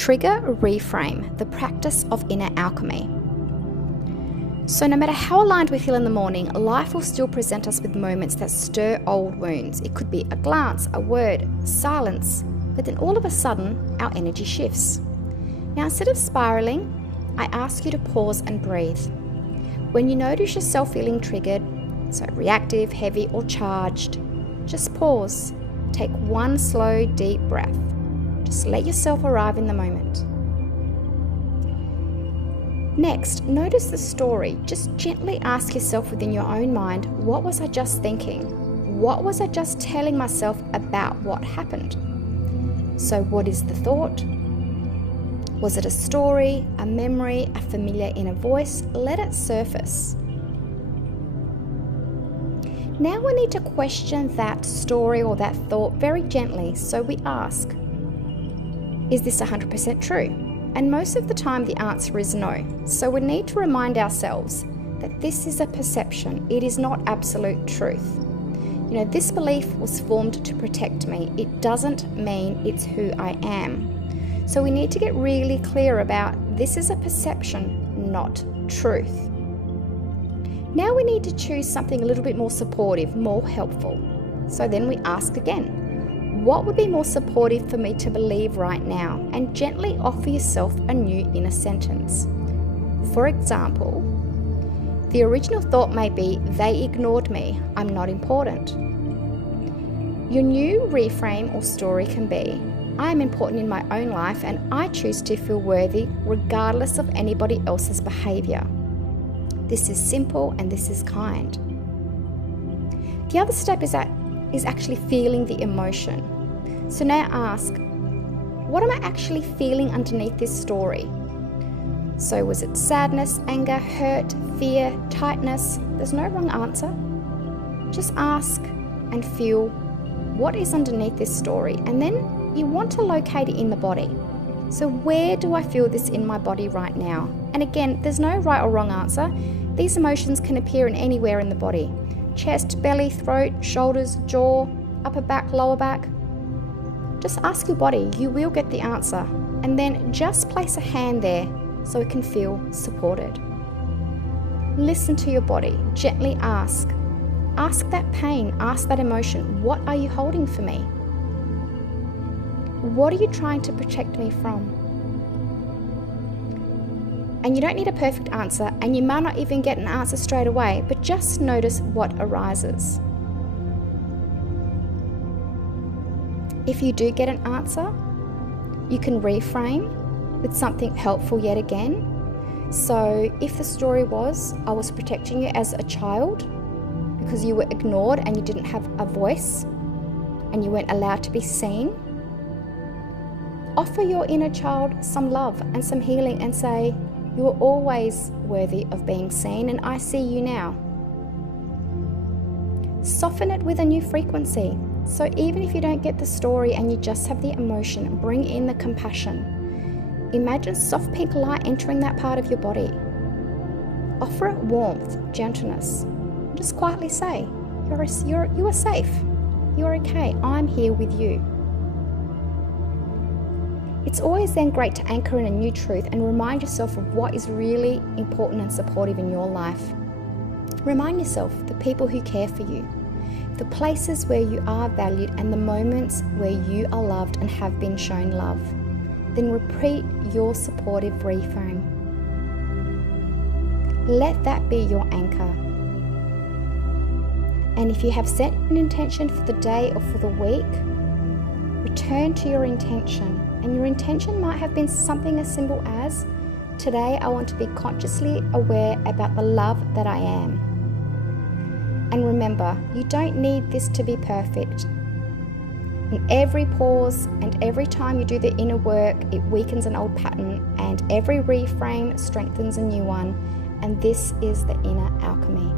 Trigger reframe, the practice of inner alchemy. So no matter how aligned we feel in the morning, life will still present us with moments that stir old wounds. It could be a glance, a word, silence, but then all of a sudden, our energy shifts. Now, instead of spiraling, I ask you to pause and breathe. When you notice yourself feeling triggered, so reactive, heavy, or charged, just pause. Take one slow, deep breath. Just let yourself arrive in the moment. Next, notice the story. Just gently ask yourself within your own mind, what was I just thinking? What was I just telling myself about what happened? So what is the thought? Was it a story, a memory, a familiar inner voice? Let it surface. Now we need to question that story or that thought very gently. So we ask, is this 100% true? And most of the time the answer is no. So we need to remind ourselves that this is a perception. It is not absolute truth. This belief was formed to protect me. It doesn't mean it's who I am. So we need to get really clear about this is a perception, not truth. Now we need to choose something a little bit more supportive, more helpful. So then we ask again, what would be more supportive for me to believe right now? And gently offer yourself a new inner sentence. For example, the original thought may be, they ignored me, I'm not important. Your new reframe or story can be, I am important in my own life and I choose to feel worthy regardless of anybody else's behaviour. This is simple and this is kind. The other step is actually feeling the emotion. So now ask, what am I actually feeling underneath this story? So was it sadness, anger, hurt, fear, tightness? There's no wrong answer. Just ask and feel what is underneath this story, and then you want to locate it in the body. So where do I feel this in my body right now? And again, there's no right or wrong answer. These emotions can appear in anywhere in the body. Chest, belly, throat, shoulders, jaw, upper back, lower back. Just ask your body, you will get the answer. And then just place a hand there so it can feel supported. Listen to your body, gently ask. Ask that pain, ask that emotion, what are you holding for me? What are you trying to protect me from? And you don't need a perfect answer, and you might not even get an answer straight away, but just notice what arises. If you do get an answer, you can reframe with something helpful yet again. So if the story was, I was protecting you as a child because you were ignored and you didn't have a voice and you weren't allowed to be seen, offer your inner child some love and some healing and say, you are always worthy of being seen and I see you now. Soften it with a new frequency. So even if you don't get the story and you just have the emotion, bring in the compassion. Imagine soft pink light entering that part of your body. Offer it warmth, gentleness. Just quietly say, you are safe. You are okay. I'm here with you. It's always then great to anchor in a new truth and remind yourself of what is really important and supportive in your life. Remind yourself the people who care for you, the places where you are valued, and the moments where you are loved and have been shown love. Then repeat your supportive reframe. Let that be your anchor. And if you have set an intention for the day or for the week, return to your intention. And your intention might have been something as simple as, today I want to be consciously aware about the love that I am. And remember, you don't need this to be perfect. In every pause and every time you do the inner work, it weakens an old pattern, and every reframe strengthens a new one. And this is the inner alchemy.